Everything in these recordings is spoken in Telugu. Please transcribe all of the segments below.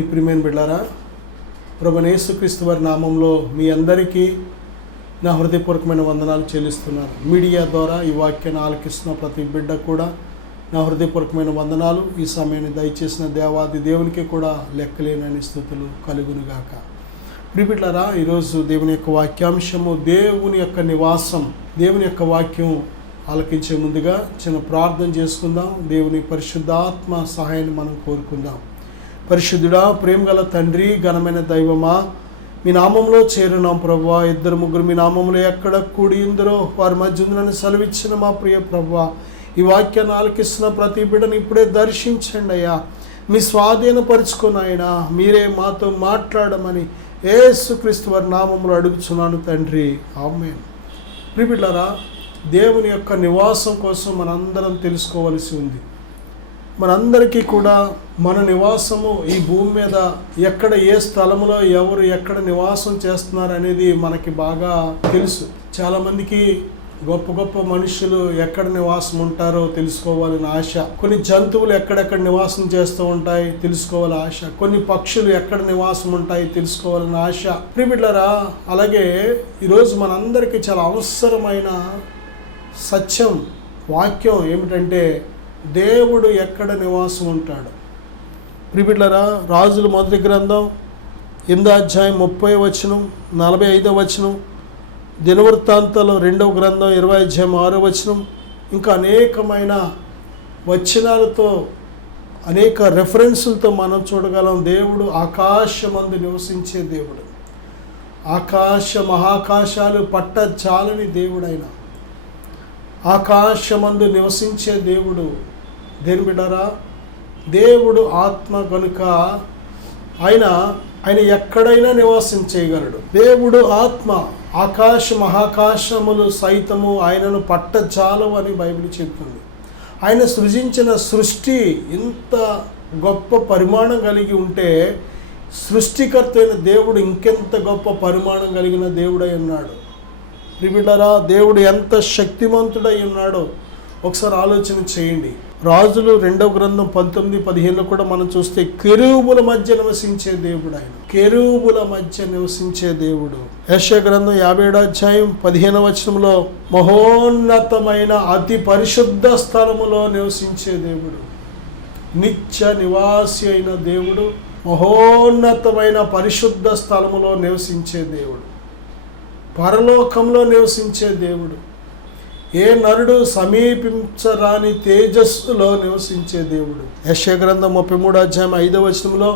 దేవుని ప్రియమైన బిడ్డలారా, ప్రభువైన యేసుక్రీస్తు వారి నామంలో మీ అందరికీ నా హృదయపూర్వకమైన వందనాలు చెల్లిస్తున్నాను. మీడియా ద్వారా ఈ వాక్యాన్ని ఆలకిస్తున్న ప్రతి బిడ్డ కూడా నా హృదయపూర్వకమైన వందనాలు. ఈ సమయాన్ని దయచేసిన దేవాది దేవునికి కూడా లెక్కలేనని స్తుతులు కలుగునుగాక. ప్రియబిడ్డలారా, ఈరోజు దేవుని యొక్క వాక్యాంశము దేవుని యొక్క నివాసం. దేవుని యొక్క వాక్యం ఆలకించే ముందుగా చిన్న ప్రార్థన చేసుకుందాం. దేవుని పరిశుద్ధాత్మ సహాయాన్ని మనం కోరుకుందాం. పరిశుద్ధుడా, ప్రేమగల తండ్రి, ఘనమైన దైవమా, మీ నామంలో చేరున్నాం ప్రభువా. ఇద్దరు ముగ్గురు మీ నామంలో ఎక్కడ కూడి ఉందరో వారి మధ్య ఉందని సెలవిచ్చిన మా ప్రియ ప్రభువా, ఈ వాక్యాన్ని ఆలకిస్తున్న ప్రతి బిడ్డను ఇప్పుడే దర్శించండి అయ్యా. మీ స్వాధీనపరుచుకుని ఆయన మీరే మాతో మాట్లాడమని యేసుక్రీస్తు వారి నామంలో అడుగుచున్నాను తండ్రి, ఆమేన్. ప్రియబిడ్డలారా, దేవుని యొక్క నివాసం కోసం మనందరం తెలుసుకోవలసి ఉంది. మనందరికీ కూడా మన నివాసము ఈ భూమి మీద ఎక్కడ, ఏ స్థలంలో ఎవరు ఎక్కడ నివాసం చేస్తున్నారు అనేది మనకి బాగా తెలుసు. చాలామందికి గొప్ప గొప్ప మనుషులు ఎక్కడ నివాసం ఉంటారో తెలుసుకోవాలని ఆశ. కొన్ని జంతువులు ఎక్కడెక్కడ నివాసం చేస్తూ ఉంటాయి తెలుసుకోవాలని ఆశ. కొన్ని పక్షులు ఎక్కడ నివాసం ఉంటాయి తెలుసుకోవాలని ఆశ. ప్రియబిడ్డలారా, అలాగే ఈరోజు మనందరికీ చాలా అవసరమైన సత్యం, వాక్యం ఏమిటంటే దేవుడు ఎక్కడ నివాసం ఉంటాడు. ప్రియబిడ్డలారా, రాజుల మొదటి గ్రంథం 8వ అధ్యాయం 30వ వచనం, 45వ వచనం, దినవృత్తాంతాలు 2వ గ్రంథం 20వ అధ్యాయం 6వ వచనం, ఇంకా అనేకమైన వచనాలతో అనేక రెఫరెన్సులతో మనం చూడగలం. దేవుడు ఆకాశమందు నివసించే దేవుడు. ఆకాశ మహాకాశాలు పట్టజాలని దేవుడైన ఆకాశమందు నివసించే దేవుడు. దేని బిడ్డారా, దేవుడు ఆత్మ కనుక ఆయన ఎక్కడైనా నివాసం చేయగలడు. దేవుడు ఆత్మ. ఆకాశ మహాకాశములు సైతము ఆయనను పట్టజాలవు అని బైబిల్ చెప్తుంది. ఆయన సృజించిన సృష్టి ఇంత గొప్ప పరిమాణం కలిగి ఉంటే సృష్టికర్త అయిన దేవుడు ఇంకెంత గొప్ప పరిమాణం కలిగిన దేవుడై ఉన్నాడు. ప్రియబిడ్డలారా, దేవుడు ఎంత శక్తిమంతుడై ఉన్నాడో ఒకసారి ఆలోచన చేయండి. రాజులు 2వ గ్రంథం 19-15 కూడా మనం చూస్తే కెరూబుల మధ్య నివసించే దేవుడు ఆయన. కెరూబుల మధ్య నివసించే దేవుడు. యెషయా గ్రంథం 57వ అధ్యాయం 15వ వచనంలో మహోన్నతమైన అతి పరిశుద్ధ స్థలములో నివసించే దేవుడు. నిత్య నివాసి అయిన దేవుడు, మహోన్నతమైన పరిశుద్ధ స్థలములో నివసించే దేవుడు, పరలోకంలో నివసించే దేవుడు, ఏ నరుడు సమీపించరాని తేజస్సులో నివసించే దేవుడు. యెషయా గ్రంథం 33వ అధ్యాయం 5వ వచనంలో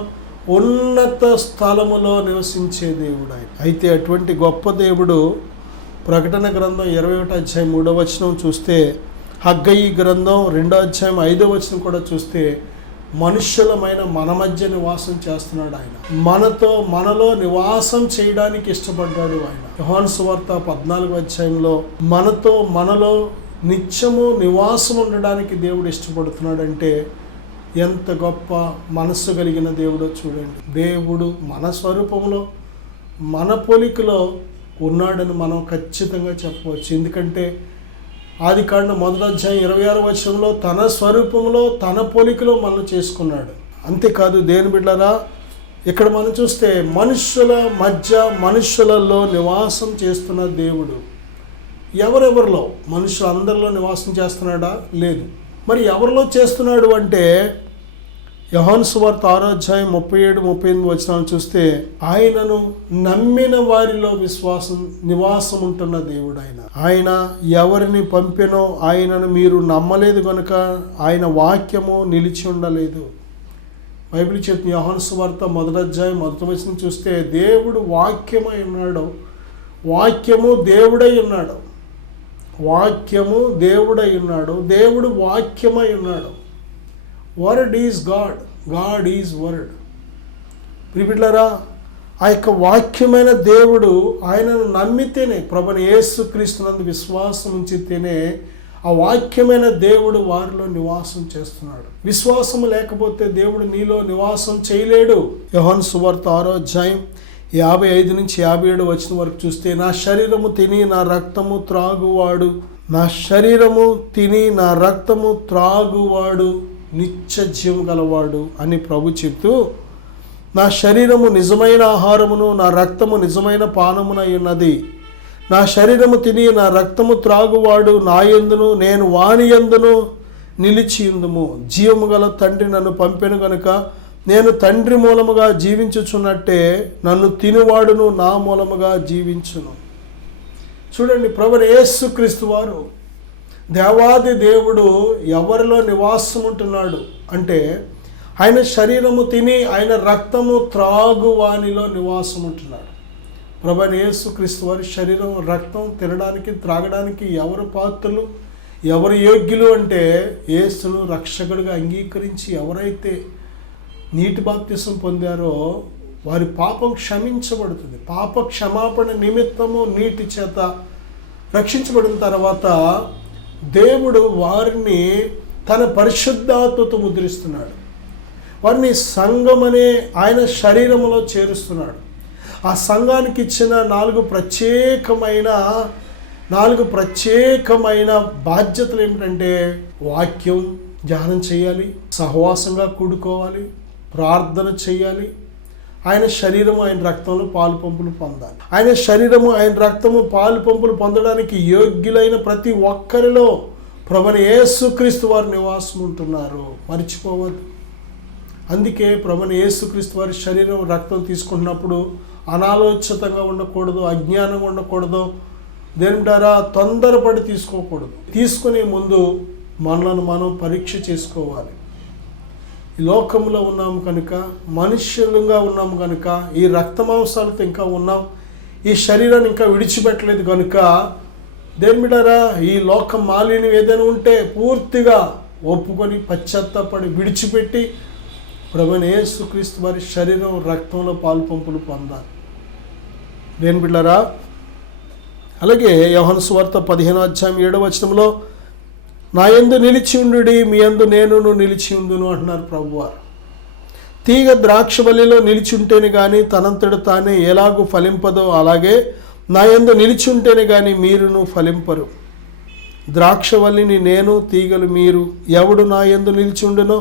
ఉన్నత స్థలములో నివసించే దేవుడు ఆయన. అయితే అటువంటి గొప్ప దేవుడు ప్రకటన గ్రంథం 21వ అధ్యాయం 3వ వచనం చూస్తే, హగ్గయి గ్రంథం 2వ అధ్యాయం 5వ వచనం కూడా చూస్తే మనుష్యులమైన మన మధ్య నివాసం చేస్తున్నాడు ఆయన. మనలో నివాసం చేయడానికి ఇష్టపడ్డాడు ఆయన. యోహాను సువార్త 14వ అధ్యాయంలో మనలో నిత్యము నివాసం ఉండడానికి దేవుడు ఇష్టపడుతున్నాడంటే ఎంత గొప్ప మనస్సు కలిగిన దేవుడో చూడండి. దేవుడు మన స్వరూపంలో మన పోలికలో ఉన్నాడని మనం ఖచ్చితంగా చెప్పవచ్చు. ఎందుకంటే ఆదికాండం 1వ అధ్యాయం 26వ వచనంలో తన స్వరూపంలో తన పోలికలో మనం చేసుకున్నాడు. అంతేకాదు దేవుని బిడ్డలారా, ఇక్కడ మనం చూస్తే మనుషుల మధ్య మనుషులలో నివాసం చేస్తున్న దేవుడు. ఎవరెవరిలో? మనుషులందరిలో నివాసం చేస్తున్నాడా? లేదు. మరి ఎవరిలో చేస్తున్నాడు అంటే యోహాను సువార్త 6వ అధ్యాయం 37-38 వచనాలు చూస్తే ఆయనను నమ్మిన వారిలో నివాసం ఉంటున్న దేవుడు ఆయన. ఆయన ఎవరిని పంపినో ఆయనను మీరు నమ్మలేదు కనుక ఆయన వాక్యము నిలిచి ఉండలేదు. బైబిల్ చెప్తుంది. యోహాను సువార్త 1వ అధ్యాయం 1వ వచనం చూస్తే దేవుడు వాక్యమై ఉన్నాడు, వాక్యము దేవుడై ఉన్నాడు, వాక్యము దేవుడై ఉన్నాడు, దేవుడు వాక్యమై ఉన్నాడు. Word is God, God is word. ప్రియబిడ్డలారా, ఆ యొక్క వాక్యమైన దేవుడు ఆయనను నమ్మితేనే, ప్రభువైన యేసుక్రీస్తునందు విశ్వాసం ఉంచితేనే ఆ వాక్యమైన దేవుడు వారిలో నివాసం చేస్తున్నాడు. విశ్వాసము లేకపోతే దేవుడు నీలో నివాసం చేయలేడు. యోహాను సువార్త 6వ అధ్యాయం 55-57 వచనం వరకు చూస్తే, నా శరీరము తిని నా రక్తము త్రాగువాడు, నా శరీరము తిని నా రక్తము త్రాగువాడు నిత్య జీవం గలవాడు అని ప్రభు చెప్తూ నా శరీరము నిజమైన ఆహారమును, నా రక్తము నిజమైన పానమునై ఉన్నది. నా శరీరము తిని నా రక్తము త్రాగువాడు నా యందును, నేను వాని యందును నిలిచియుందుము. జీవము గల తండ్రి నన్ను పంపెను గనుక నేను తండ్రి మూలముగా జీవించుచున్నట్టే నన్ను తినువాడును నా మూలముగా జీవించును. చూడండి, ప్రభువైన యేసుక్రీస్తు వారు దేవాది దేవుడు ఎవరిలో నివాసం ఉంటున్నాడు అంటే ఆయన శరీరము తిని ఆయన రక్తము త్రాగు వానిలో నివాసం ఉంటున్నాడు. ప్రభువైన యేసుక్రీస్తు వారి శరీరం రక్తం తినడానికి త్రాగడానికి ఎవరు పాత్రలు, ఎవరు యోగ్యులు అంటే యేసును రక్షకుడిగా అంగీకరించి ఎవరైతే నీటి బాప్తిసం పొందారో వారి పాపం క్షమించబడుతుంది. పాప క్షమాపణ నిమిత్తము నీటి చేత రక్షించబడిన తర్వాత దేవుడు వారిని తన పరిశుద్ధాత్మతో ముద్రిస్తున్నాడు. వారిని సంఘమనే ఆయన శరీరములో చేరుస్తున్నాడు. ఆ సంఘానికి ఇచ్చిన నాలుగు ప్రత్యేకమైన బాధ్యతలు ఏమిటంటే వాక్యం ధ్యానం చేయాలి, సహవాసంగా కూడుకోవాలి, ప్రార్థన చేయాలి, ఆయన శరీరము ఆయన రక్తంలో పాలు పంపులు పొందాలి. ఆయన శరీరము ఆయన రక్తము పాలు పంపులు పొందడానికి యోగ్యులైన ప్రతి ఒక్కరిలో ప్రభువైన యేసుక్రీస్తు వారు నివాసం ఉంటున్నారు, మర్చిపోవద్దు. అందుకే ప్రభువైన యేసుక్రీస్తు వారి శరీరం రక్తం తీసుకున్నప్పుడు అనాలోచితంగా ఉండకూడదు, అజ్ఞానంగా ఉండకూడదు, దేని ద్వారా తొందరపడి తీసుకోకూడదు. తీసుకునే ముందు మనలను మనం పరీక్ష చేసుకోవాలి. ఈ లోకంలో ఉన్నాము కనుక, మనుష్యులుగా ఉన్నాము కనుక, ఈ రక్త మాంసాలతో ఇంకా ఉన్నాం, ఈ శరీరాన్ని ఇంకా విడిచిపెట్టలేదు కనుక దేని బిడ్డారా ఈ లోకం మాలిన్యం ఏదైనా ఉంటే పూర్తిగా ఒప్పుకొని పశ్చాత్తాపడి విడిచిపెట్టి ప్రభువైన యేసుక్రీస్తు వారి శరీరం రక్తంలో పాలు పంపులు పొందాలి. దేని బిడ్డారా అలాగే యోహాను సువార్త 15:7 నా యందు నిలిచి ఉండుడి, మీ యందు నేనును నిలిచి ఉందును అంటున్నారు ప్రభువారు. తీగ ద్రాక్షవల్లిలో నిలిచి ఉంటేనే కానీ తనంతట తానే ఎలాగూ ఫలింపదో అలాగే నా యందు నిలిచి ఉంటేనే కానీ మీరును ఫలింపరు. ద్రాక్షవల్లిని నేను, తీగలు మీరు. ఎవడు నా యందు నిలిచి ఉండునో,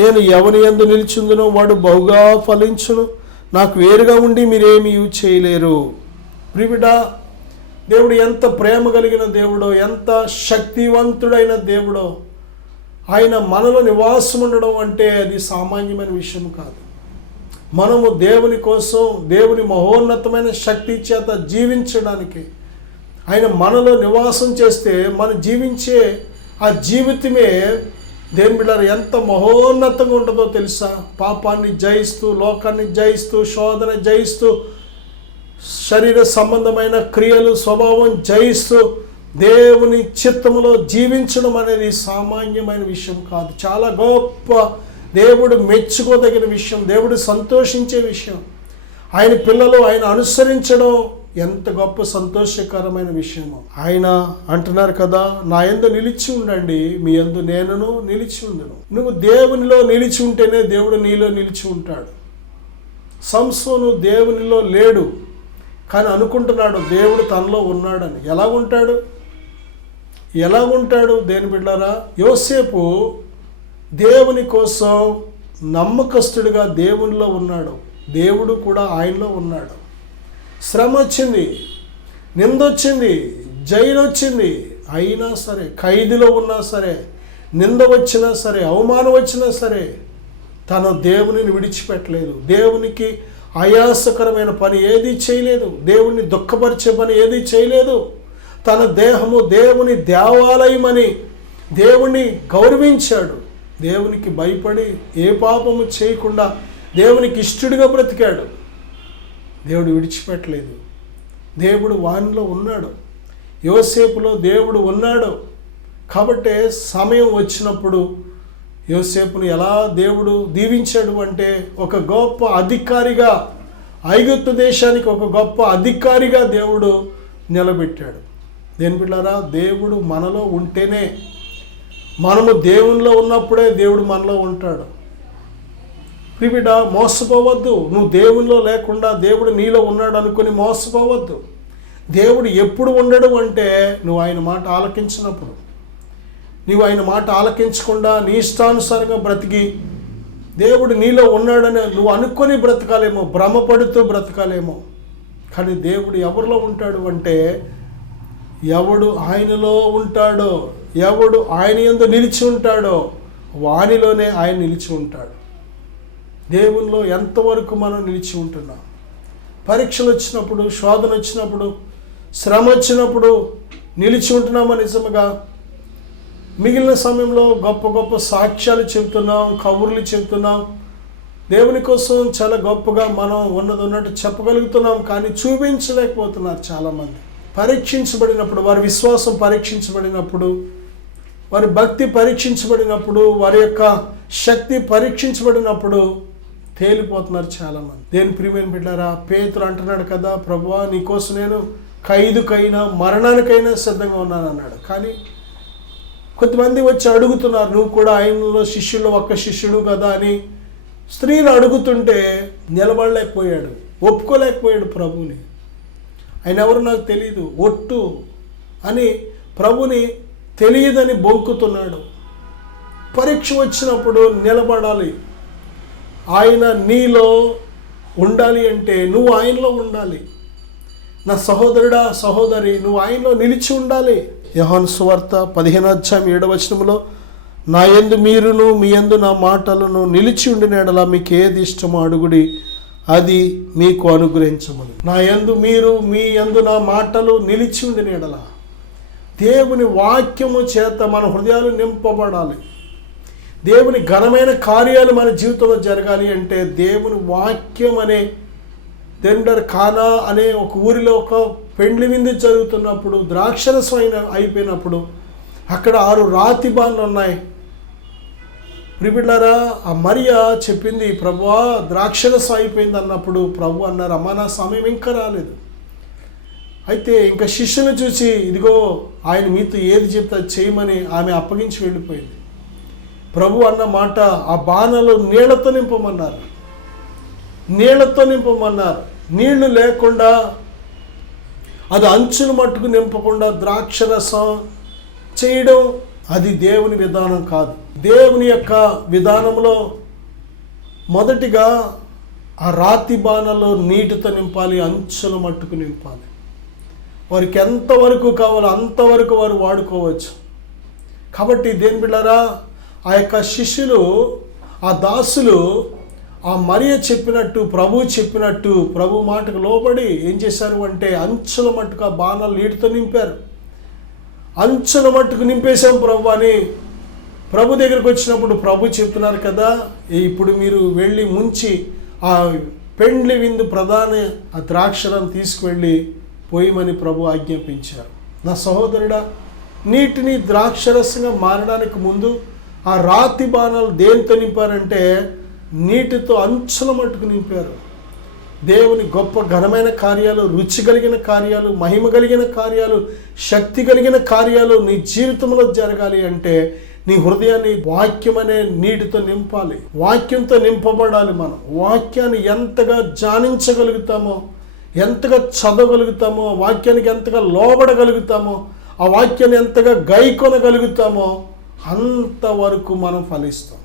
నేను ఎవని యందు నిలిచి ఉందునో వాడు బహుగా ఫలించును. నాకు వేరుగా ఉండి మీరేమీ చేయలేరు. ప్రియబిడ్డా, దేవుడు ఎంత ప్రేమ కలిగిన దేవుడో, ఎంత శక్తివంతుడైన దేవుడో. ఆయన మనలో నివాసం ఉండడం అంటే అది సామాన్యమైన విషయం కాదు. మనము దేవుని కోసం, దేవుని మహోన్నతమైన శక్తి చేత జీవించడానికి ఆయన మనలో నివాసం చేస్తే మనం జీవించే ఆ జీవితమే దేని బిడ్డారు ఎంత మహోన్నతంగా ఉంటుందో తెలుసా? పాపాన్ని జయిస్తూ, లోకాన్ని జయిస్తూ, శోధన జయిస్తూ, శరీర సంబంధమైన క్రియలు స్వభావం జయిస్తూ దేవుని చిత్తములో జీవించడం అనేది సామాన్యమైన విషయం కాదు. చాలా గొప్ప, దేవుడు మెచ్చుకోదగిన విషయం, దేవుడు సంతోషించే విషయం. ఆయన పిల్లలు ఆయన అనుసరించడం ఎంత గొప్ప సంతోషకరమైన విషయమో. ఆయన అంటున్నారు కదా, నా యందు నిలిచి ఉండండి, మీ యందు నేనును నిలిచి ఉండును. నువ్వు దేవునిలో నిలిచి ఉంటేనే దేవుడు నీలో నిలిచి ఉంటాడు. సంసోను దేవునిలో లేడు కానీ అనుకుంటున్నాడు దేవుడు తనలో ఉన్నాడని. ఎలాగుంటాడు దేని బిడ్డారా? యోసేపు దేవుని కోసం నమ్మకస్తుడిగా దేవునిలో ఉన్నాడు, దేవుడు కూడా ఆయనలో ఉన్నాడు. శ్రమ వచ్చింది, నిందొచ్చింది, జైలు వచ్చింది, అయినా సరే, ఖైదులో ఉన్నా సరే, నింద వచ్చినా సరే, అవమానం వచ్చినా సరే తన దేవునిని విడిచిపెట్టలేదు. దేవునికి ఆయాసకరమైన పని ఏది చేయలేదు, దేవుణ్ణి దుఃఖపరిచే పని ఏది చేయలేదు. తన దేహము దేవుని దేవాలయమని దేవుణ్ణి గౌరవించాడు. దేవునికి భయపడి ఏ పాపము చేయకుండా దేవునికి ఇష్టడిగా బ్రతికాడు. దేవుడు విడిచిపెట్టలేదు. దేవుడు వానిలో ఉన్నాడు, యోసేపులో దేవుడు ఉన్నాడు. కాబట్టే సమయం వచ్చినప్పుడు యోసేపును ఎలా దేవుడు దీవించాడు అంటే ఒక గొప్ప అధికారిగా, ఐగుప్తు దేశానికి ఒక గొప్ప అధికారిగా దేవుడు నిలబెట్టాడు. దేని బిడ్డారా, దేవుడు మనలో ఉంటేనే, మనము దేవునిలో ఉన్నప్పుడే దేవుడు మనలో ఉంటాడు. ప్రియబిడ్డ, మోసపోవద్దు. నువ్వు దేవునిలో లేకుండా దేవుడు నీలో ఉన్నాడు అనుకుని మోసపోవద్దు. దేవుడు ఎప్పుడు ఉండడు అంటే నువ్వు ఆయన మాట ఆలకించినప్పుడు. నీవు ఆయన మాట ఆలకించకుండా నీ ఇష్టానుసారంగా బ్రతికి దేవుడు నీలో ఉన్నాడని నువ్వు అనుకొని బ్రతకాలేమో, భ్రమపడుతూ బ్రతకాలేమో. కానీ దేవుడు ఎవరిలో ఉంటాడు అంటే, ఎవడు ఆయనలో ఉంటాడో, ఎవడు ఆయన యందు నిలిచి ఉంటాడో వానిలోనే ఆయన నిలిచి ఉంటాడు. దేవునిలో ఎంతవరకు మనం నిలిచి ఉంటున్నాం? పరీక్షలు వచ్చినప్పుడు, శోధన వచ్చినప్పుడు, శ్రమ వచ్చినప్పుడు నిలిచి ఉంటున్నామా నిజముగా? మిగిలిన సమయంలో గొప్ప గొప్ప సాక్ష్యాలు చెబుతున్నాం, కబుర్లు చెబుతున్నాం, దేవుని కోసం చాలా గొప్పగా మనం ఉన్నట్టు చెప్పగలుగుతున్నాం, కానీ చూపించలేకపోతున్నారు చాలామంది. పరీక్షించబడినప్పుడు, వారి విశ్వాసం పరీక్షించబడినప్పుడు, వారి భక్తి పరీక్షించబడినప్పుడు, వారి యొక్క శక్తి పరీక్షించబడినప్పుడు తేలిపోతున్నారు చాలామంది. దేని ప్రియమైన బిడ్డారా, పేతురు అంటున్నాడు కదా, ప్రభువా నీకోసం నేను ఖైదుకైనా మరణానికైనా సిద్ధంగా ఉన్నాను అన్నాడు. కానీ కొంతమంది వచ్చి అడుగుతున్నారు, నువ్వు కూడా ఆయనలో శిష్యుల్లో ఒక్క శిష్యుడు కదా అని స్త్రీలు అడుగుతుంటే నిలబడలేకపోయాడు, ఒప్పుకోలేకపోయాడు ప్రభుని. ఆయన ఎవరు నాకు తెలియదు, ఒట్టు అని ప్రభుని తెలియదని బొంకుతున్నాడు. పరీక్ష వచ్చినప్పుడు నిలబడాలి. ఆయన నీలో ఉండాలి అంటే నువ్వు ఆయనలో ఉండాలి. నా సహోదరుడా, సహోదరి, నువ్వు ఆయనలో నిలిచి ఉండాలి. యోహాను సువార్త 15:7 నా యందు మీరును మీ యందు నా మాటలను నిలిచి ఉండిన యెడల మీకు ఏది ఇష్టమో అడుగుడి, అది మీకు అనుగ్రహించమని. నా యందు మీరు, మీ యందు నా మాటలు నిలిచి ఉండిన యెడల, దేవుని వాక్యము చేత మన హృదయాలు నింపబడాలి. దేవుని ఘనమైన కార్యాలు మన జీవితంలో జరగాలి అంటే దేవుని వాక్యం అనే కానా అనే ఒక ఊరిలో ఒక పెండ్లి విందు జరుగుతున్నప్పుడు, ద్రాక్షరసం అయిపోయినప్పుడు అక్కడ 6 రాతి బాణలు ఉన్నాయి. ప్రియులారా, ఆ మరియా చెప్పింది, ప్రభువా ద్రాక్షరసం అయిపోయింది అన్నప్పుడు ప్రభు అన్నారు, అమ్మా నా సమయం ఇంకా రాలేదు. అయితే ఇంకా శిష్యుని చూసి, ఇదిగో ఆయన మీతో ఏది చెప్తా చేయమని ఆమె అప్పగించి వెళ్ళిపోయింది. ప్రభు అన్న మాట, ఆ బాణలు నీళ్లతో నింపమన్నారు. నీళ్లతో నింపమన్నారు. నీళ్లు లేకుండా, అది అంచులు మట్టుకు నింపకుండా ద్రాక్షరసం చేయడం అది దేవుని విధానం కాదు. దేవుని యొక్క విధానంలో మొదటిగా ఆ రాతి బాణలో నీటితో నింపాలి, అంచుల మట్టుకు నింపాలి. వారికి ఎంతవరకు కావాలో అంతవరకు వారు వాడుకోవచ్చు. కాబట్టి దేని బిడ్డారా, ఆ యొక్క శిష్యులు, ఆ దాసులు ఆ మరియ చెప్పినట్టు, ప్రభు చెప్పినట్టు, ప్రభు మాటకు లోబడి ఏం చేశారు అంటే అంచుల మట్టుకు ఆ బాణాలు నీటితో నింపారు. అంచుల మట్టుకు నింపేశాం ప్రభు అని ప్రభు దగ్గరికి వచ్చినప్పుడు ప్రభు చెప్తున్నారు కదా, ఇప్పుడు మీరు వెళ్ళి ముంచి ఆ పెండ్లి విందు ప్రధాన ఆ ద్రాక్షలను తీసుకువెళ్ళి పోయమని ప్రభు ఆజ్ఞాపించారు. నా సహోదరుడా, నీటిని ద్రాక్షరసంగా మారడానికి ముందు ఆ రాతి బాణాలు దేనితో నింపారంటే నీటితో అంచుల మట్టుకు నింపారు. దేవుని గొప్ప ఘనమైన కార్యాలు, రుచి కలిగిన కార్యాలు, మహిమ కలిగిన కార్యాలు, శక్తి కలిగిన కార్యాలు నీ జీవితంలో జరగాలి అంటే నీ హృదయాన్ని వాక్యం అనే నీటితో నింపాలి. వాక్యంతో నింపబడాలి. మనం వాక్యాన్ని ఎంతగా ధ్యానించగలుగుతామో, ఎంతగా చదవగలుగుతామో, వాక్యానికి ఎంతగా లోబడగలుగుతామో, ఆ వాక్యాన్ని ఎంతగా గైకొనగలుగుతామో అంతవరకు మనం ఫలిస్తాం.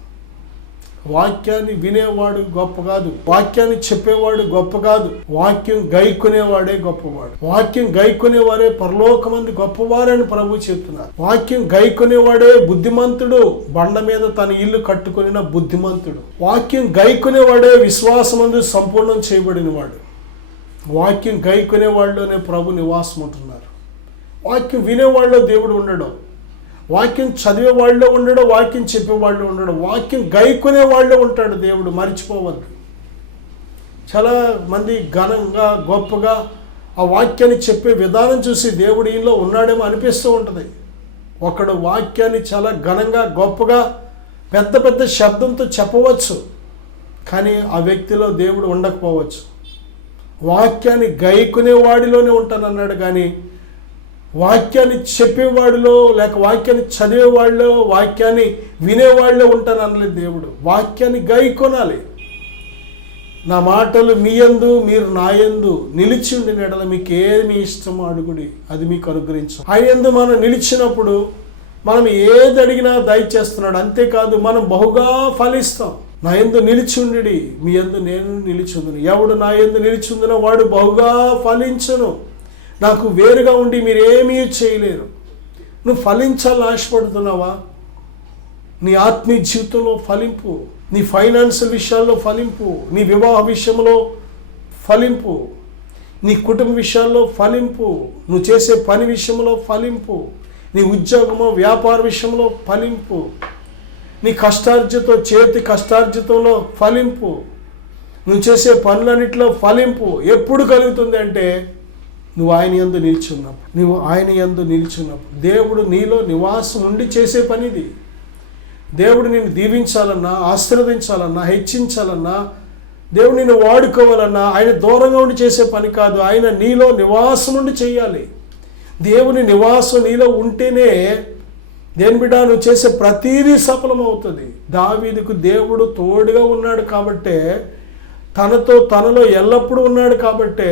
వాక్యాన్ని వినేవాడు గొప్ప కాదు, వాక్యాన్ని చెప్పేవాడు గొప్ప కాదు, వాక్యం గైకొనేవాడే గొప్పవాడు. వాక్యం గైకొనేవారే పరలోకమంది గొప్పవారని ప్రభు చెప్తున్నారు. వాక్యం గైకొనేవాడే బుద్ధిమంతుడు, బండ మీద తన ఇల్లు కట్టుకొనిన బుద్ధిమంతుడు. వాక్యం గైకొనేవాడే విశ్వాసమందు సంపూర్ణం చేయబడిన వాడు. వాక్యం గైకొనేవాళ్ళలోనే ప్రభు నివాసం ఉంటున్నారు. వాక్యం వినేవాళ్ళలో దేవుడు ఉండడు, వాక్యం చదివే వాళ్ళలో ఉండడు, వాక్యం చెప్పేవాళ్ళు ఉండడు, వాక్యం గైకొనే వాళ్ళు ఉంటాడు దేవుడు. మర్చిపోవద్దు. చాలా మంది ఘనంగా గొప్పగా ఆ వాక్యాన్ని చెప్పే విధానం చూసి దేవుడు ఈయనలో ఉన్నాడేమో అనిపిస్తూ ఉంటుంది. ఒకడు వాక్యాన్ని చాలా ఘనంగా గొప్పగా పెద్ద పెద్ద శబ్దంతో చెప్పవచ్చు, కానీ ఆ వ్యక్తిలో దేవుడు ఉండకపోవచ్చు. వాక్యాన్ని గైకొనే వాడిలోనే ఉంటానన్నాడు, కానీ వాక్యాన్ని చెప్పేవాడిలో లేక వాక్యాన్ని చదివేవాడిలో, వాక్యాన్ని వినేవాడిలో ఉంటాను అనలేదు దేవుడు. వాక్యాన్ని గైకొనాలి. నా మాటలు మీ యందు మీరు నా యందు నిలిచి ఉండిన యెడల మీకు ఏమి ఇష్టమో అడుగుడి, అది మీకు అనుగ్రహించు. ఆయన యందు మనం నిలిచినప్పుడు మనం ఏది అడిగినా దయచేస్తున్నాడు. అంతేకాదు మనం బహుగా ఫలిస్తాం. నా యందు నిలిచుండి మీ యందు నేను నిలిచుందును. ఎవడు నా యందు నిలిచుందునో వాడు బహుగా ఫలించును. నాకు వేరుగా ఉండి మీరు ఏమీ చేయలేరు. నువ్వు ఫలించాలని ఆశపడుతున్నావా? నీ ఆత్మీయ జీవితంలో ఫలింపు, నీ ఫైనాన్షియల్ విషయాల్లో ఫలింపు, నీ వివాహ విషయంలో ఫలింపు, నీ కుటుంబ విషయాల్లో ఫలింపు, నువ్వు చేసే పని విషయంలో ఫలింపు, నీ ఉద్యోగము వ్యాపార విషయంలో ఫలింపు, నీ చేతి కష్టార్జితంలో ఫలింపు, నువ్వు చేసే పనులన్నింటిలో ఫలింపు ఎప్పుడు కలుగుతుంది అంటే నువ్వు ఆయన యందు నిలిచున్నప్పుడు. దేవుడు నీలో నివాసం ఉండి చేసే పనిది. దేవుడు నిన్ను దీవించాలన్నా, ఆశీర్వదించాలన్నా, హెచ్చించాలన్నా, దేవుడు నిన్ను వాడుకోవాలన్నా ఆయన దూరంగా ఉండి చేసే పని కాదు. ఆయన నీలో నివాసం ఉండి చేయాలి. దేవుని నివాసం నీలో ఉంటేనే దేని బిడ్డ నువ్వు చేసే ప్రతీదీ సఫలమవుతుంది. దావీదుకు దేవుడు తోడుగా ఉన్నాడు కాబట్టే, తనలో ఎల్లప్పుడూ ఉన్నాడు కాబట్టే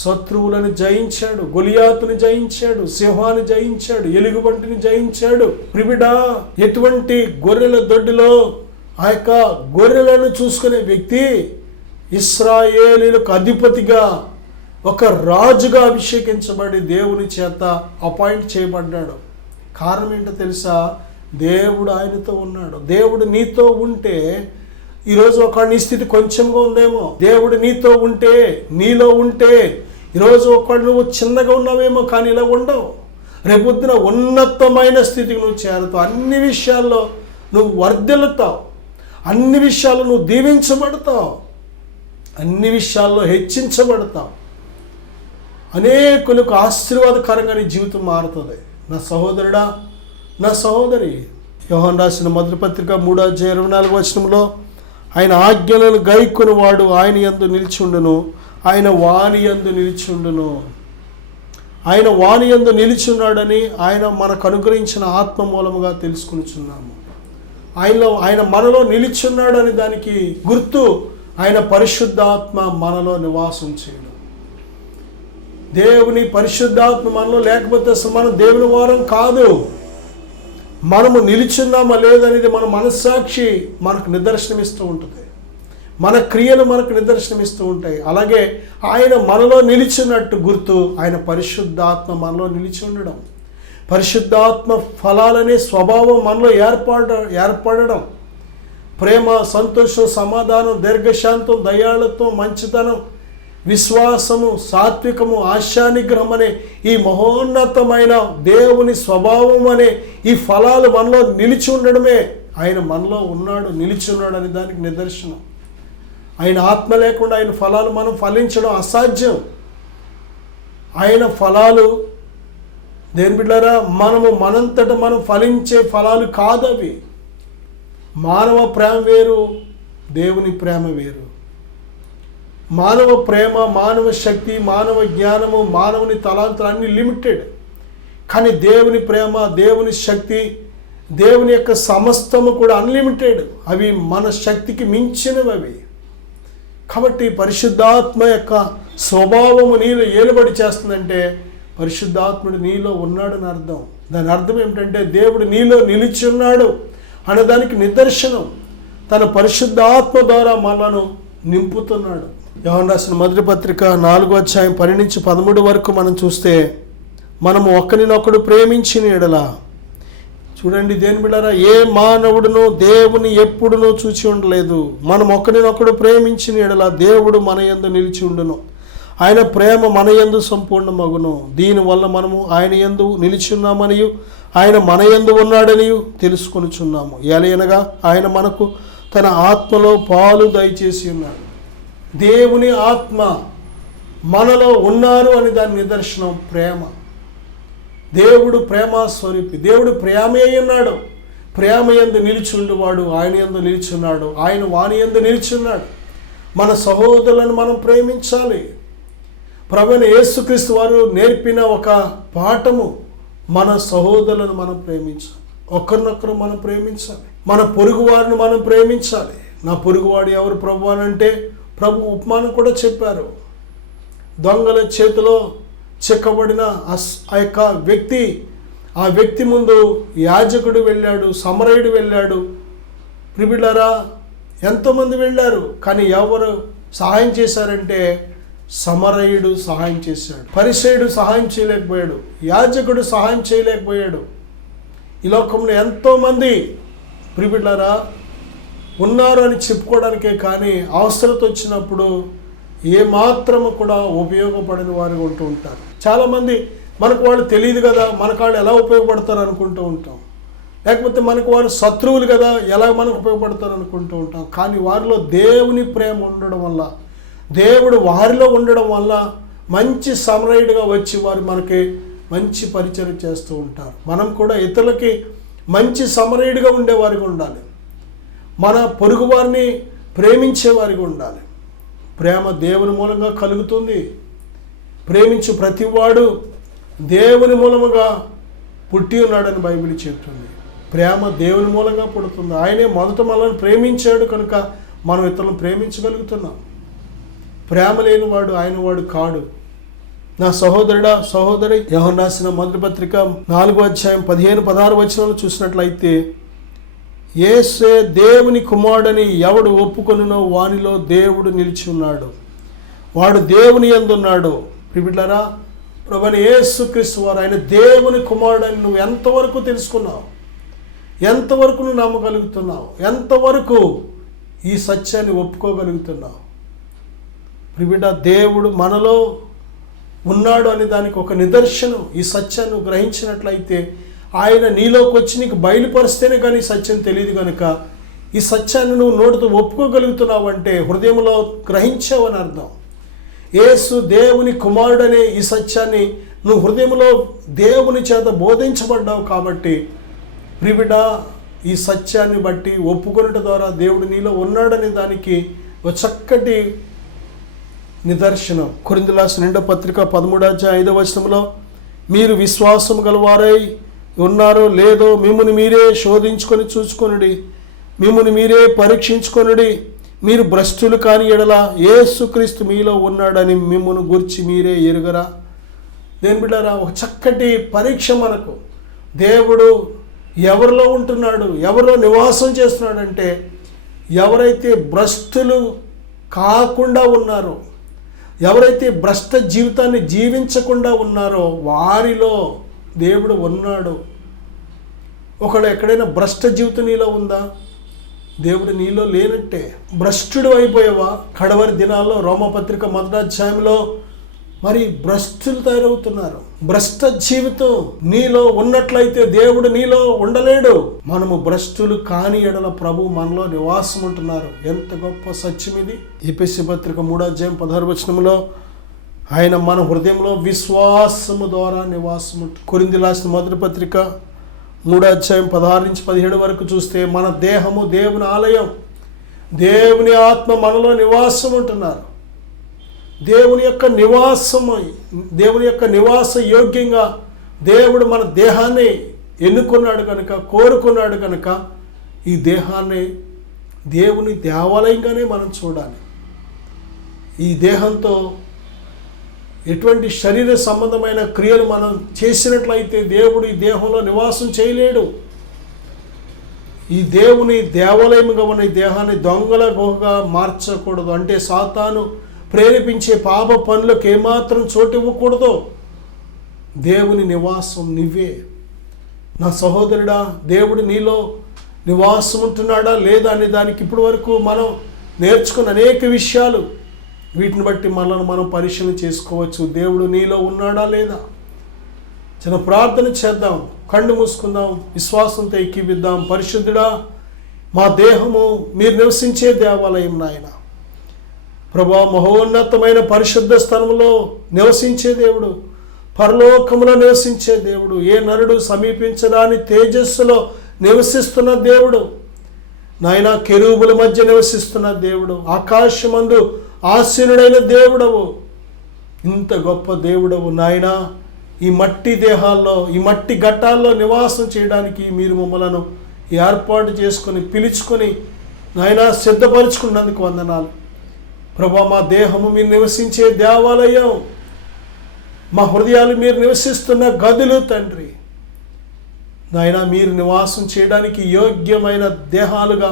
శత్రువులను జయించాడు, గొలియాతుని జయించాడు, సింహాన్ని జయించాడు, ఎలుగుబంటిని జయించాడు. ప్రిబిడా, ఎటువంటి గొర్రెల దొడ్డిలో ఆ యొక్క గొర్రెలను చూసుకునే వ్యక్తి ఇశ్రాయేలీలకు అధిపతిగా, ఒక రాజుగా అభిషేకించబడి దేవుని చేత అపాయింట్ చేయబడ్డాడు. కారణం ఏంటో తెలుసా? దేవుడు ఆయనతో ఉన్నాడు. దేవుడు నీతో ఉంటే, ఈరోజు ఒక నీ స్థితి కొంచెంగా ఉందేమో, దేవుడు నీతో ఉంటే, నీలో ఉంటే, ఈరోజు ఒకడు నువ్వు చిన్నగా ఉన్నావేమో, కానీ ఇలా ఉండవు. రేపొద్దున ఉన్నతమైన స్థితికి నువ్వు చేరుతావు. అన్ని విషయాల్లో నువ్వు వర్ధిల్లుతావు, అన్ని విషయాల్లో నువ్వు దీవించబడతావు, అన్ని విషయాల్లో హెచ్చించబడతావు. అనేకులకు ఆశీర్వాదకరంగా నీ జీవితం మారుతుంది. నా సహోదరుడా, నా సహోదరి, యోహాను రాసిన మొదటి పత్రిక 3:24 ఆయన ఆజ్ఞలను గైకొని వాడు ఆయన యందు నిలిచుండును, ఆయన వాని యందు నిలిచుండును. ఆయన వాని యందు నిలిచున్నాడని ఆయన మనకు అనుగ్రహించిన ఆత్మ మూలముగా తెలుసుకునిచున్నాము. ఆయన మనలో నిలిచున్నాడని దానికి గుర్తు ఆయన పరిశుద్ధాత్మ మనలో నివాసం చేయడం. దేవుని పరిశుద్ధాత్మ మనలో లేకపోతే అసలు మనం దేవుని వారం కాదు. మనము నిలిచున్నామా లేదనేది మన మనస్సాక్షి మనకు నిదర్శనమిస్తూ ఉంటుంది, మన క్రియలు మనకు నిదర్శనమిస్తూ ఉంటాయి. అలాగే ఆయన మనలో నిలిచినట్టు గుర్తు ఆయన పరిశుద్ధాత్మ మనలో నిలిచి ఉండడం, పరిశుద్ధాత్మ ఫలాలనే స్వభావం మనలో ఏర్పడడం, ప్రేమ, సంతోషం, సమాధానం, దీర్ఘశాంతం, దయాళత్వం, మంచితనం, విశ్వాసము, సాత్వికము, ఆశానిగ్రహం అనే ఈ మహోన్నతమైన దేవుని స్వభావం అనే ఈ ఫలాలు మనలో నిలిచి ఉండడమే ఆయన మనలో ఉన్నాడు, నిలిచి ఉన్నాడు అనే దానికి నిదర్శనం. ఆయన ఆత్మ లేకుండా ఆయన ఫలాలు మనం ఫలించడం అసాధ్యం. ఆయన ఫలాలు దేని బిడ్డారా, మనంతట మనం ఫలించే ఫలాలు కాదవి. మానవ ప్రేమ వేరు, దేవుని ప్రేమ వేరు. మానవ ప్రేమ, మానవ శక్తి, మానవ జ్ఞానము, మానవుని తలాంతులు అన్నీ లిమిటెడ్. కానీ దేవుని ప్రేమ, దేవుని శక్తి, దేవుని యొక్క సమస్తము కూడా అన్లిమిటెడ్. అవి మన శక్తికి మించినవి అవి. కాబట్టి పరిశుద్ధాత్మ యొక్క స్వభావము నీలో ఏలుబడి చేస్తుందంటే పరిశుద్ధాత్ముడు నీలో ఉన్నాడని అర్థం. దాని అర్థం ఏమిటంటే దేవుడు నీలో నిలిచి ఉన్నాడు అనేదానికి నిదర్శనం. తన పరిశుద్ధాత్మ ద్వారా మనను నింపుతున్నాడు. యోహాను రాసిన మొదటి పత్రిక 4:10-13 వరకు మనం చూస్తే, మనము ఒకరినొకడు ప్రేమించిన ఎడల, చూడండి దేని బిడ్డారా, ఏ మానవుడును దేవుని ఎప్పుడునూ చూచి ఉండలేదు. మనం ఒకరినొకడు ప్రేమించిన ఎడల దేవుడు మన యందు నిలిచి ఉండును, ఆయన ప్రేమ మన యందు సంపూర్ణమగును. దీనివల్ల మనము ఆయన యందు నిలిచి ఉన్నామనియు ఆయన మన యందు ఉన్నాడనియు తెలుసుకొనుచున్నాము. ఎలయనగా ఆయన మనకు తన ఆత్మలో పాలు దయచేసి ఉన్నాడు. దేవుని ఆత్మ మనలో ఉన్నారు అని దాని నిదర్శనం ప్రేమ. దేవుడు ప్రేమ స్వరూపి, దేవుడు ప్రేమే ఉన్నాడు. ప్రేమ యందు నిలిచుండువాడు ఆయన యందు నిలిచున్నాడు, ఆయన వాని యందు నిలిచున్నాడు. మన సహోదరులను మనం ప్రేమించాలి. ప్రభువైన యేసుక్రీస్తు వారు నేర్పిన ఒక పాఠము, మన సహోదరులను మనం ప్రేమించాలి, ఒకరినొకరు మనం ప్రేమించాలి, మన పొరుగు వారిని మనం ప్రేమించాలి. నా పొరుగువాడు ఎవరు ప్రభు అని అంటే ప్రభు ఉపమానం కూడా చెప్పారు. దొంగల చేతిలో చిక్కబడిన ఆ యొక్క వ్యక్తి, ఆ వ్యక్తి ముందు యాజకుడు వెళ్ళాడు, సమరయుడు వెళ్ళాడు. ప్రిబిళ్ళారా, ఎంతోమంది వెళ్ళారు, కానీ ఎవరు సహాయం చేశారంటే సమరయుడు సహాయం చేశాడు, పరిసయుడు సహాయం చేయలేకపోయాడు, యాజకుడు సహాయం చేయలేకపోయాడు. ఈ లోకంలో ఎంతోమంది ప్రియులారా ఉన్నారు అని చెప్పుకోవడానికే, కానీ అవసరత వచ్చినప్పుడు ఏమాత్రము కూడా ఉపయోగపడని వారు ఉంటూ ఉంటారు. చాలామంది మనకు వాళ్ళు తెలియదు కదా, మనకు వాళ్ళు ఎలా ఉపయోగపడతారు అనుకుంటూ ఉంటాం, లేకపోతే మనకు వారు శత్రువులు కదా ఎలా మనకు ఉపయోగపడతారు అనుకుంటూ ఉంటాం. కానీ వారిలో దేవుని ప్రేమ ఉండడం వల్ల, దేవుడు వారిలో ఉండడం వల్ల మంచి సమరయుడిగా వచ్చి వారు మనకి మంచి పరిచయం చేస్తూ ఉంటారు. మనం కూడా ఇతరులకి మంచి సమరయుడిగా ఉండేవారిగా ఉండాలి, మన పొరుగు వారిని ప్రేమించేవారిగా ఉండాలి. ప్రేమ దేవుని మూలంగా కలుగుతుంది. ప్రేమించు ప్రతివాడు దేవుని మూలముగా పుట్టి ఉన్నాడని బైబిల్ చెప్తుంది. ప్రేమ దేవుని మూలంగా పుడుతుంది. ఆయనే మొదట మనల్ని ప్రేమించాడు కనుక మనం ఇతరులను ప్రేమించగలుగుతున్నాం. ప్రేమ లేనివాడు ఆయన వాడు కాడు. నా సహోదరుడా సహోదరి, యోహను రాసిన మొదటి పత్రిక 4వ అధ్యాయం 15-16 వచనాలు చూసినట్లయితే, యేసే దేవుని కుమారుడని ఎవడు ఒప్పుకొనునో వానిలో దేవుడు నిలిచి ఉన్నాడు, వాడు దేవుని యందున్నాడు. ప్రియులారా, ప్రభువైన యేసుక్రీస్తు వారు ఆయన దేవుని కుమారుడని నువ్వు ఎంతవరకు తెలుసుకున్నావు? ఎంతవరకు నువ్వు నమ్మగలుగుతున్నావు? ఎంతవరకు ఈ సత్యాన్ని ఒప్పుకోగలుగుతున్నావు? ప్రియుడ, దేవుడు మనలో ఉన్నాడు అనే దానికి ఒక నిదర్శనం ఈ సత్యాన్ని గ్రహించినట్లయితే, ఆయన నీలోకి వచ్చి నీకు బయలుపరిస్తేనే కానీ ఈ సత్యం తెలియదు కనుక ఈ సత్యాన్ని నువ్వు నోటితో ఒప్పుకోగలుగుతున్నావు అంటే హృదయంలో గ్రహించావని అర్థం. యేసు దేవుని కుమారుడనే ఈ సత్యాన్ని నువ్వు హృదయంలో దేవుని చేత బోధించబడ్డావు కాబట్టి ప్రియుడ, ఈ సత్యాన్ని బట్టి ఒప్పుకొనుట ద్వారా దేవుడు నీలో ఉన్నాడనే దానికి ఒక చక్కటి నిదర్శనం. కొరింథీయులకు రాసిన 2వ పత్రిక 13వ అధ్యాయం 5వ వచనంలో, మీరు విశ్వాసం గలవారై ఉన్నారో లేదో మిమ్మును మీరే శోధించుకొని చూసుకొనుడి, మిమ్మును మీరే పరీక్షించుకొనుడి. మీరు భ్రష్టులు కాని ఎడల యేసుక్రీస్తు మీలో ఉన్నాడని మిమ్మును గురించి మీరే ఎరుగరా? దేని బిడ్డారా, ఒక చక్కటి పరీక్ష మనకు. దేవుడు ఎవరిలో ఉంటున్నాడు, ఎవరిలో నివాసం చేస్తున్నాడంటే, ఎవరైతే భ్రష్టులు కాకుండా ఉన్నారో, ఎవరైతే భ్రష్ట జీవితాన్ని జీవించకుండా ఉన్నారో వారిలో దేవుడు ఉన్నాడు. ఒకడు ఎక్కడైనా భ్రష్ట జీవితం నీలో ఉందా? దేవుడు నీలో లేనట్టే. భ్రష్టుడు అయిపోయావా? కడవరి దినాల్లో రోమపత్రిక 1వ అధ్యాయంలో మరి భ్రష్టులు తయారవుతున్నారు. భ్రష్ట జీవితం నీలో ఉన్నట్లయితే దేవుడు నీలో ఉండలేడు. మనము భ్రష్టులు కాని ఎడల ప్రభు మనలో నివాసం ఉంటున్నారు. ఎంత గొప్ప సత్యం ఇది! ఎఫెసీ పత్రిక 3వ అధ్యాయం 16వ వచనంలో ఆయన మన హృదయంలో విశ్వాసము ద్వారా నివాసం ఉంటుంది. కొరింథీయులకు రాసిన మొదటి పత్రిక 3వ అధ్యాయం 16-17 వరకు చూస్తే, మన దేహము దేవుని ఆలయం, దేవుని ఆత్మ మనలో నివాసం ఉంటున్నారు. దేవుని యొక్క నివాసము, దేవుని యొక్క నివాస యోగ్యంగా దేవుడు మన దేహాన్ని ఎన్నుకున్నాడు కనుక, కోరుకున్నాడు కనుక ఈ దేహాన్ని దేవుని దేవాలయంగానే మనం చూడాలి. ఈ దేహంతో ఎటువంటి శరీర సంబంధమైన క్రియలు మనం చేసినట్లయితే దేవుడు ఈ దేహంలో నివాసం చేయలేడు. ఈ దేవుని దేవాలయముగా ఉన్న ఈ దేహాన్ని దొంగల గుహగా మార్చకూడదు. అంటే సాతాను ప్రేరేపించే పాప పనులకు ఏమాత్రం చోటు ఇవ్వకూడదు. దేవుని నివాసం నువ్వే. నా సహోదరుడా, దేవుడు నీలో నివాసం ఉంటున్నాడా లేదా అనే దానికి ఇప్పటి వరకు మనం నేర్చుకున్న అనేక విషయాలు, వీటిని బట్టి మనల్ని మనం పరిశీలన చేసుకోవచ్చు. దేవుడు నీలో ఉన్నాడా లేదా? చిన్న ప్రార్థన చేద్దాం, కళ్ళు మూసుకుందాం, విశ్వాసంతో ఎక్కివిద్దాం. పరిశుద్ధుడా, మా దేహము మీరు నివసించే దేవాలయం నాయన. ప్రభువా, మహోన్నతమైన పరిశుద్ధ స్థలంలో నివసించే దేవుడు, పరలోకములో నివసించే దేవుడు, ఏ నరుడు సమీపించడాని తేజస్సులో నివసిస్తున్న దేవుడు నాయన, కెరూబుల మధ్య నివసిస్తున్న దేవుడు, ఆకాశమందు ఆసీనుడైన దేవుడవు, ఇంత గొప్ప దేవుడవు నాయన. ఈ మట్టి దేహాల్లో, ఈ మట్టి ఘట్టాల్లో నివాసం చేయడానికి మీరు మమ్మలను ఏర్పాటు చేసుకొని పిలుచుకొని నాయన సిద్ధపరుచుకున్నందుకు వందనాలు ప్రభా. మా దేహము మీరు నివసించే దేవాలయం, మా హృదయాలు మీరు నివసిస్తున్న గదులు తండ్రి నాయన. మీరు నివాసం చేయడానికి యోగ్యమైన దేహాలుగా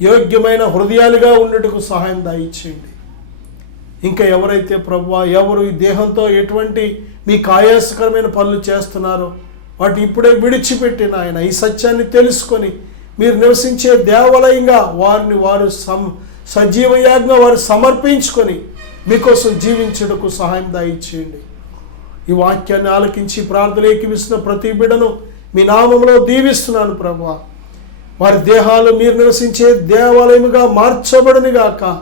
యోగ్యమైన హృదయాలుగా ఉండటకు సహాయం దయచేయండి. ఇంకా ఎవరైతే ప్రభువా ఎవరు ఈ దేహంతో ఎటువంటి మీకు ఆయాసకరమైన పనులు చేస్తున్నారో వాటి ఇప్పుడే విడిచిపెట్టి నాయన ఈ సత్యాన్ని తెలుసుకొని మీరు నివసించే దేవాలయంగా వారు సజీవయాగంగా వారు సమర్పించుకొని మీకోసం జీవించుటకు సహాయం దయచేయండి. ఈ వాక్యాన్ని ఆలకించి ప్రార్థన ఏకీవిస్తున్న ప్రతి బిడ్డను మీ నామములో దీవిస్తున్నాను ప్రభువా. వారి దేహాలు మీరు నివసించే దేవాలయముగా మార్చబడునుగాక.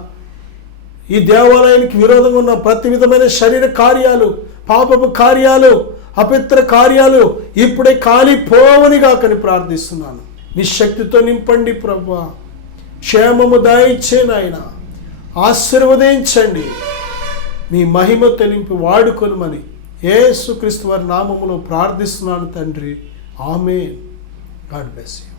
ఈ దేవాలయానికి విరోధంగా ఉన్న ప్రతి విధమైన శరీర కార్యాలు, పాపపు కార్యాలు, అపవిత్ర కార్యాలు ఇప్పుడే కాలిపోవనిగాకని ప్రార్థిస్తున్నాను. మీ శక్తితో నింపండి ప్రభువా. క్షేమము దయచేయండి ఆయన, ఆశీర్వదించండి. మీ మహిమతో నింపి వాడుకొనుమని యేసుక్రీస్తు వారి నామములో ప్రార్థిస్తున్నాను తండ్రి. ఆమేన్. God bless you.